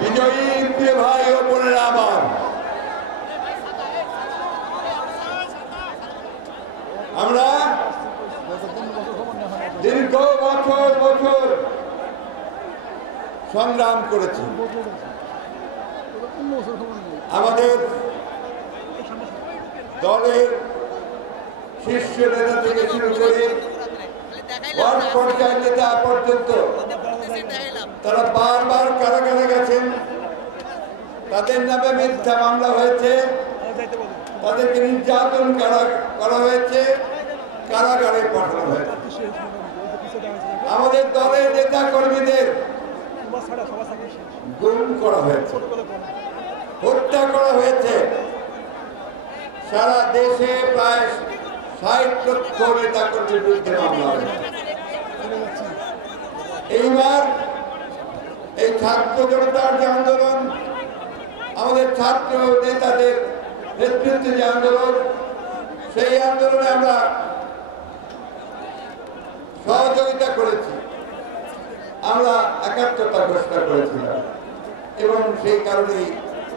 বিজয়ী প্রিয় ভাই ও বোনেরা আমার, আমরা দীর্ঘ বছর বছর সংগ্রাম করেছি। আমাদের দলের শীর্ষ নেতা থেকে শুরু করে ওয়ার্ড পর্যায়ের নেতা পর্যন্ত তারা বারবার কারাগারে গেছেন, তাদের নামে মিথ্যা মামলা হয়েছে, তাদেরকে নির্যাতন করা হয়েছে, কারাগারে পাঠানো হয়েছে। আমাদের দলের নেতা কর্মীদের গুম করা হয়েছে, হত্যা করা হয়েছে। সারা দেশে প্রায় ৬০ লক্ষ নেতা কর্মীর বিরুদ্ধে মামলা হয়েছে। এইবার এই ছাত্র জনতার যে আন্দোলন, আমাদের ছাত্র নেতাদের নেতৃত্বে যে আন্দোলন, সেই আন্দোলনে আমরা সহযোগিতা করেছি, আমরা একাত্মতা ঘোষণা করেছিলাম এবং সেই কারণেই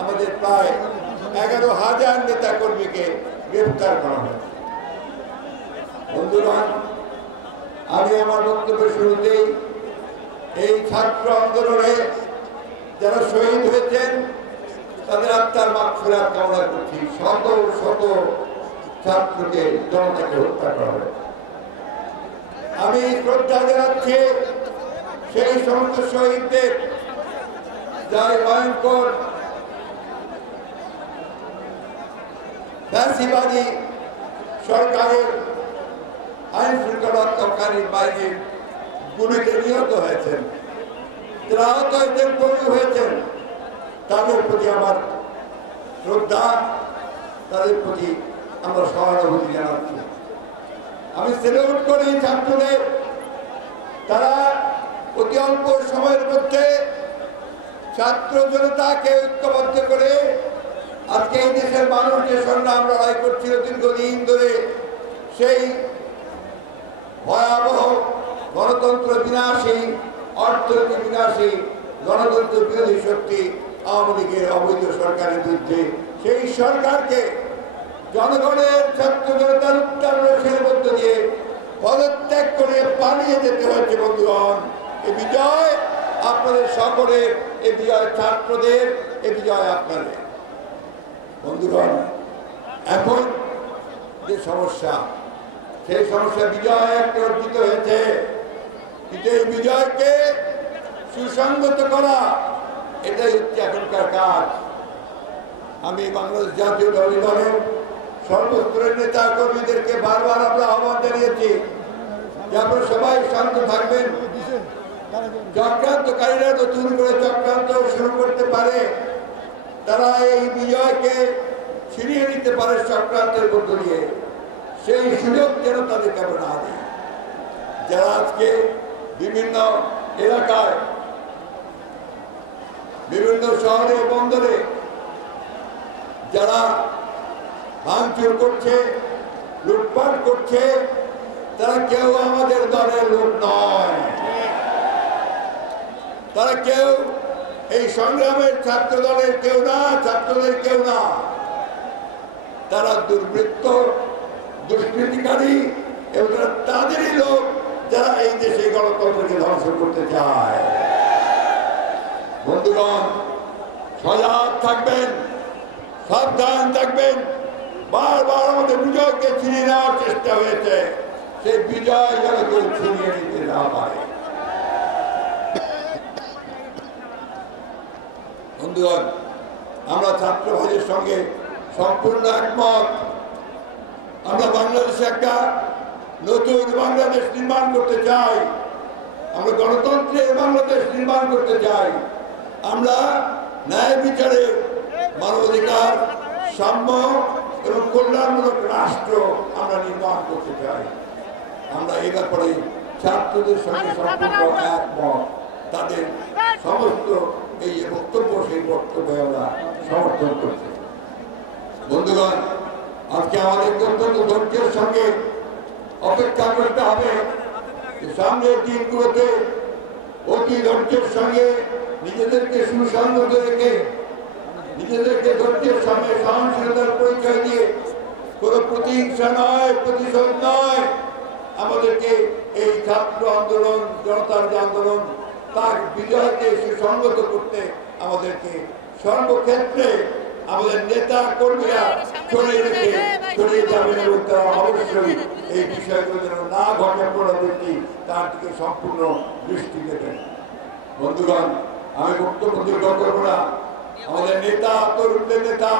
আমাদের প্রায় ১১,০০০ নেতা কর্মীকে গ্রেফতার করা হয়েছে। বন্ধুগণ, আমি আমার বক্তব্যের শুরুতেই এই ছাত্র আন্দোলনে যারা শহীদ হয়েছেন তাদের আত্মার মাগফিরাত কামনা করছি। শত শত ছাত্রকে, জনতাকে হত্যা করা হয়েছে। আমি শ্রদ্ধা জানাচ্ছি সেই সমস্ত শহীদদের যারা ভয়ঙ্কর ফ্যাসিবাদী সরকারের আইন শৃঙ্খলাকারী বাহিনীর গুলিতে নিহত হয়েছেন, যারা আহত হয়েছেন, বন্দী হয়েছেন, তাদের প্রতি আমার শ্রদ্ধা, তাদের প্রতি আমরা সহানুভূতি জানাচ্ছি। আমি সেলিউট করি ছাত্রদের, তারা অতি অল্প সময়ের মধ্যে ছাত্র জনতাকে ঐক্যবদ্ধ করে আজকে এই দেশের মানুষ যে সংগ্রাম লড়াই করছিল দীর্ঘদিন ধরে, সেই ভয়াবহ গণতন্ত্র বিনাশী, অর্থনীতি বিনাশী, গণতন্ত্র বিরোধী শক্তি আওয়ামী লীগের অবৈধ সরকারের বিরুদ্ধে, সেই সরকারকে জনগণের ছাত্র জনতার উত্তরণের মধ্য দিয়ে পদত্যাগ করে পালিয়ে যেতে হয়েছে। বন্ধুগণ, এই বিজয় আপনাদের সকলের, এই বিজয় ছাত্রদের, এই বিজয় আপনাদের। বন্ধুগণ, এখন যে সমস্যা, সেই সমস্যা বিজয় একটা অর্জিত হয়েছে, কিন্তু এই বিজয়কে সুসংগত করা, এটাই হচ্ছে এখনকার কাজ। আমি বাংলাদেশ জাতীয় দলের সর্বস্তরের নেতা কর্মীদেরকে বারবার আমরা আহ্বান জানিয়েছি যে আপনারা সবাই শান্ত থাকবেন। চক্রান্তকারীরা নতুন করে চক্রান্ত শুরু করতে পারে, তারা এই বিজয়কে ছিনিয়ে নিতে পারে চক্রান্তের মধ্য দিয়ে, সেই সুযোগ যেন তাদের কেমন না দেয়। যারা আজকে বিভিন্ন এলাকায়, বিভিন্ন শহরে, বন্দরে যারা ভাঙচুর করছে, লুটপাট করছে, তারা কেউ আমাদের দলের লোক নয়, তারা কেউ এই সংগ্রামের ছাত্র দলের কেউ না, ছাত্রদের কেউ না। তারা দুর্বৃত্ত, দুষ্কৃতিকারী এবং তাদেরই লোক যারা এই দেশে গণতন্ত্রকে ধ্বংস করতে চায়। বন্ধুগণ, সজাগ থাকবেন, সাবধান থাকবেন। বারবার আমাদের বিজয়কে ছিনিয়ে নেওয়ার চেষ্টা হয়েছে, সেই বিজয় যেন কেউ ছিনিয়ে নিতে না পারে। বন্ধুগণ, আমরা ছাত্র ভাইদের সঙ্গে সম্পূর্ণ একমত। আমরা বাংলাদেশে একটা নতুন বাংলাদেশ নির্মাণ করতে চাই, আমরা গণতন্ত্রের বাংলাদেশ নির্মাণ করতে চাই, আমরা ন্যায় বিচারে, মানবাধিকার, সাম্য এবং কল্যাণমূলক রাষ্ট্র আমরা নির্মাণ করতে চাই। আমরা এই ব্যাপারে ছাত্রদের সঙ্গে সম্পূর্ণ একমত। তাদের সমস্ত এই যে বক্তব্য, সেই বক্তব্যে আমরা সমর্থন করছি। বন্ধুগণ, আজকে আমাদেরকে অত্যন্ত ধৈর্যের সঙ্গে অপেক্ষা করতে হবে। সামনের দিনগুলোতে অতি ধৈর্যের সঙ্গে নিজেদেরকে সুসংগত রেখে নিজেদেরকে ধৈর্যের সঙ্গে সহনশীলতার পরিচয় দিয়ে কোনো প্রতিহিংসা নয়, প্রতিশোধ নয়, আমাদেরকে এই ছাত্র আন্দোলন, জনতার যে আন্দোলন, তার বিজয়কে সুসংগত করতে আমাদেরকে সর্বক্ষেত্রে আমাদের নেতা কর্মীরা ছড়িয়ে যাবেন এবং তারা অবশ্যই এই বিষয়গুলো যেন না ঘটে পুনরাবৃত্তি তার দিকে সম্পূর্ণ দৃষ্টি দেবেন। বন্ধুগণ, আমি বক্তব্য দীর্ঘ করব না। আমাদের নেতা, তরুণদের নেতা,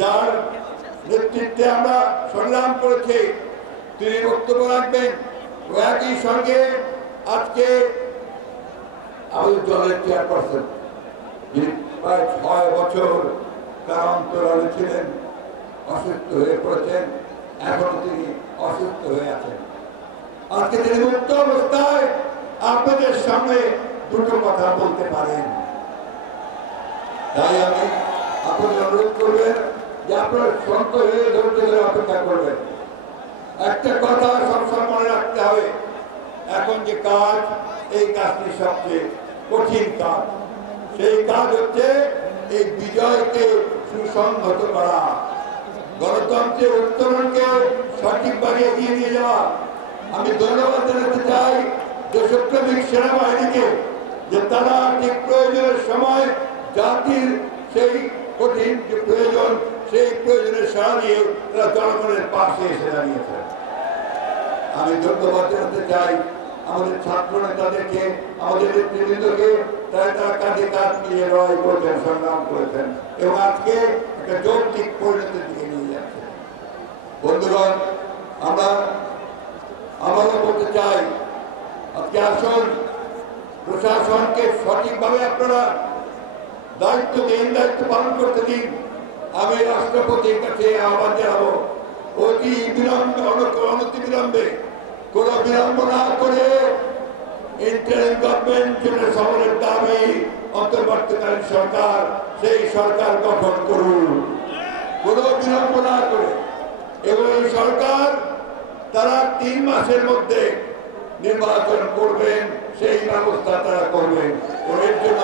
যার নেতৃত্বে আমরা সংগ্রাম করেছি, তিনি বক্তব্য রাখবেন। একই সঙ্গে আজকে আমাদের দলের চেয়ারপারসন, যিনি প্রায় 6 বছর তার অন্তরালে ছিলেন, অসুস্থ হয়ে পড়েছেন, এখনো তিনি অসুস্থ হয়ে আছেন। আজকে তিনি মুক্ত অবস্থায় আপনাদের সামনে দুটো কথা বলতে পারেন। তাই আমি আপনাদের অনুরোধ করবেন যে আপনারা শান্ত হয়ে ধৈর্য ধরে অপেক্ষা করবেন। একটা কথা সবসময় মনে রাখতে হবে, এখন যে কাজ, এই কাজটি সবচেয়ে কঠিন কাজ। সেই কাজ হচ্ছে এই বিজয়কে সুসংহত করা, গণতন্ত্রের উত্তরণকে সঠিকভাবে এগিয়ে নিয়ে যাওয়া। আমি ধন্যবাদ জানাতে চাই দেশপ্রেমিক সেনাবাহিনীকে যে তারা ঠিক প্রয়োজনের সময় জাতির সেই কঠিন যে প্রয়োজন, সেই প্রয়োজনের সাড়া দিয়ে তারা জনগণের পাশে এসে দাঁড়িয়েছে। আমি ধন্যবাদ জানাতে চাই আমাদের ছাত্র নেতাদেরকে, আমাদের নেতৃবৃন্দকে, তারা কাঁধে কাঁধ মিলিয়ে লড়াই করেছেন, সংগ্রাম করেছেন এবং আজকে একটা যৌক্তিক পরিণতির দিকে নিয়ে যাচ্ছে। বন্ধুগণ, আমরা আবারও বলতে চাই, আজকে আসুন প্রশাসনকে সঠিকভাবে আপনারা দায়িত্ব দিন, দায়িত্ব পালন করতে দিন। আমি রাষ্ট্রপতির কাছে আহ্বান জানাবো, অতি বিলম্বে, অনতি বিলম্বে, কোন বিলম্ব না করে ইন্টারিম গভর্নমেন্ট যেটা সবলের দাবি, অন্তর্বর্তীকালীন সরকার, সেই সরকার গঠন করুন কোন বিলম্ব না করে। এবং এই সরকার তারা 3 মাসের মধ্যে নির্বাচন করবেন, সেই ব্যবস্থা তারা করবেন। এর জন্য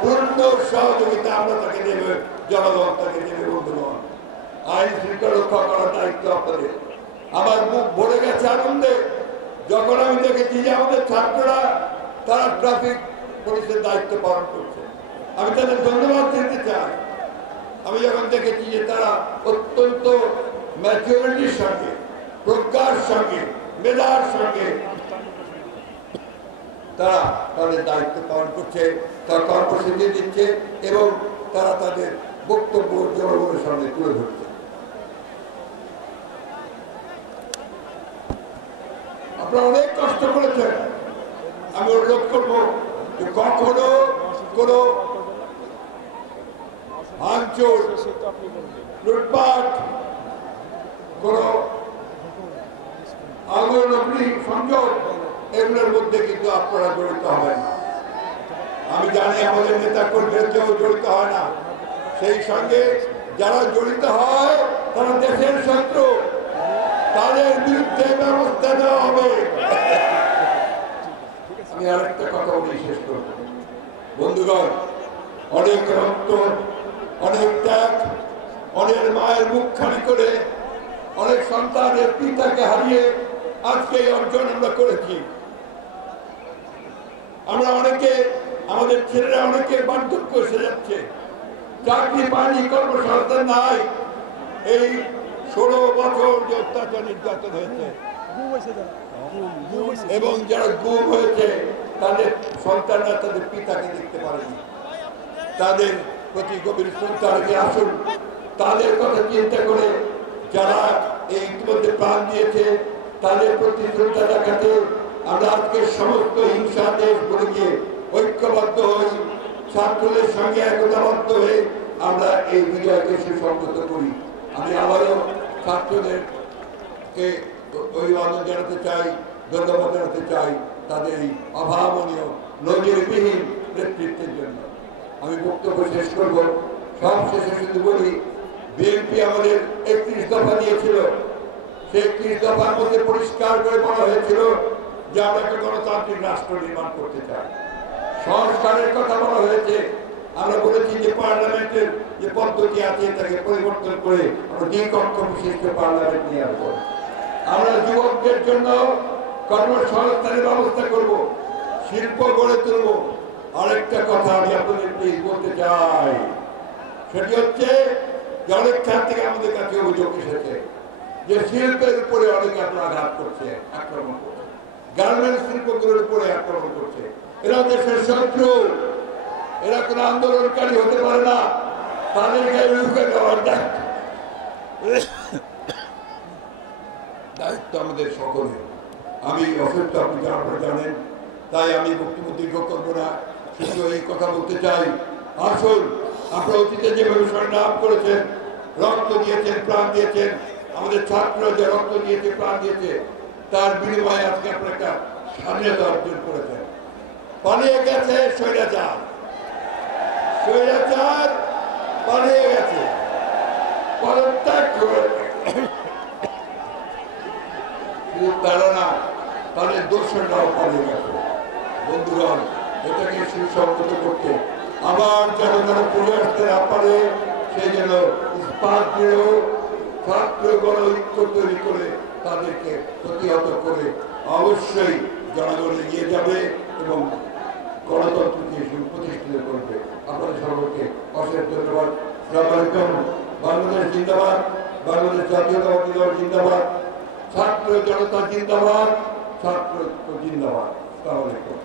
পূর্ণ সহযোগিতা আমরা তাকে দেবে, জনগণ তাকে দেবে। বন্ধুগণ, আইন শৃঙ্খলা রক্ষা করার দায়িত্ব আপনাদের। আমার বুক ভরে গেছে আনন্দে যখন আমি দেখেছি যে আমাদের ছাত্ররা তারা ট্রাফিক পুলিশের দায়িত্ব পালন করছে। আমি তাদের ধন্যবাদ দিতে চাই। আমি যখন দেখেছি যে তারা অত্যন্ত ম্যাচুরিটির সঙ্গে, প্রজ্ঞার সঙ্গে, মেধার সঙ্গে তারা তাদের দায়িত্ব পালন করছে, তারা কর্মসূচি দিচ্ছে এবং তারা তাদের বক্তব্য জনগণের সামনে তুলে ধরছে। আপনারা অনেক কষ্ট করেছেন। আমি অনুরোধ করবো যে কখনো কোনো ভাঙচুর, লুটপাট, কোন আগুন অগ্নি সংযোগ, এগুলোর মধ্যে কিন্তু আপনারা জড়িত হবেন না। আমি জানি আমাদের নেতা কর্মীরা কেউ জড়িত হয় না। সেই সঙ্গে যারা জড়িত হয় তারা দেশের শত্রু, তাদের বিরুদ্ধে ব্যবস্থা নেওয়া হবে। আমি আরেকটা কথা বলে শেষ করব। বন্ধুগণ, অনেক রক্ত, অনেক ত্যাগ, অনেক মায়ের মুখ খালি করে, অনেক সন্তানের পিতাকে হারিয়ে আজকে এই অর্জন আমরা করেছি। আমরা অনেকে, আমাদের ছেলেরা অনেকে বার্ধক্য এসে যাচ্ছে, চাকরি পায়নি, কর্মসংস্থান নাই। এই 16 বছর যে অত্যাচার নির্যাতন হয়েছে এবং যারা গুম হয়েছে তাদের সন্তানরা তাদের পিতাকে দেখতে পারেনি। তাদের প্রতি গভীর শ্রদ্ধা রেখে আসুন, তাদের কথা চিন্তা করে যারা এই ইতিমধ্যে প্রাণ দিয়েছে তাদের প্রতি শ্রদ্ধা দেখাতে আমরা আজকে সমস্ত হিংসা দেশ বলে গিয়ে ঐক্যবদ্ধ হই, ছাত্রদের সঙ্গে একতাবদ্ধ হয়ে আমরা এই বিজয়কে সুসংহত করি। আমি আবারও ছাত্রদেরকে অভিবাদন জানাতে চাই, ধন্যবাদ জানাতে চাই তাদের এই অভাবনীয় নজিরবিহীন নেতৃত্বের জন্য। আমি বক্তব্য শেষ করব। সব শেষে শুধু বলি, বিএনপি আমাদের 31 দফা দিয়েছিল। সেই 31 দফার মধ্যে পরিষ্কার করে বলা হয়েছিল যে আমরা একটা গণতান্ত্রিক রাষ্ট্র নির্মাণ করতে চাই। সংস্কারের কথা বলা হয়েছে, আমরা বলেছি যে পার্লামেন্টের যে পদ্ধতি আছে তাকে পরিবর্তন করে আমরা দ্বিকক্ষ বিশিষ্ট পার্লামেন্ট নিয়ে আসবো। আমরা যুবকদের জন্য কর্মসংস্থানের ব্যবস্থা করব, শিল্প গড়ে তুলব। আরেকটা কথা আমি আপনাদের প্লিজ বলতে চাই, সেটি হচ্ছে যে অনেক খান থেকে আমাদের কাছে অভিযোগ এসেছে যে শিল্পের উপরে অনেকে আঘাত করছে, আক্রমণ করছে, গার্মেন্টস শিল্পগুলোর উপরে আক্রমণ করছে। এরা দেশের শত্রু, এরা কোনো আন্দোলনকারী হতে পারে না, তাদের গায়ে রুখে দেওয়ার দায়িত্ব আমাদের সকলের। আমি অসুস্থ, আপনি আপনারা জানেন, তাই আমি বক্তব্য দীর্ঘ করবো না, শুধু এই কথা বলতে চাই, আসুন আপনারা অতীতে যেভাবে সংগ্রাম করেছেন, রক্ত দিয়েছেন, প্রাণ দিয়েছেন, আমাদের ছাত্ররা যে রক্ত দিয়েছে, প্রাণ দিয়েছে, তার বিনিময়ে আজকে আপনারা একটা স্বাধীনতা অর্জন করেছেন। পালিয়ে গেছে স্বৈরাচার, স্বৈরাচার পালিয়ে গেছে, পদত্যাগ করে। শুধু তারা না, তাদের দোষরাও পালিয়ে গেছে। বন্ধুগণ, এটাকে সুসংগত করতে আবার জনগণ ফিরে আসতে না পারে, সেই জন্য ইস্পাত দৃঢ় ছাত্র গণ ঐক্য তৈরি করে তাদেরকে প্রতিহত করে অবশ্যই জনগণ এগিয়ে যাবে এবং গণতন্ত্রকে সুপ্রতিষ্ঠিত করবে। আপনাদের সর্বকে অশেষ ধন্যবাদ। বাংলাদেশ জিন্দাবাদ, বাংলাদেশ জাতীয়তাবাদী দল জিন্দাবাদ, ছাত্র জনতা জিন্দাবাদ, ছাত্র জিন্দাবাদ। আসসালামু আলাইকুম।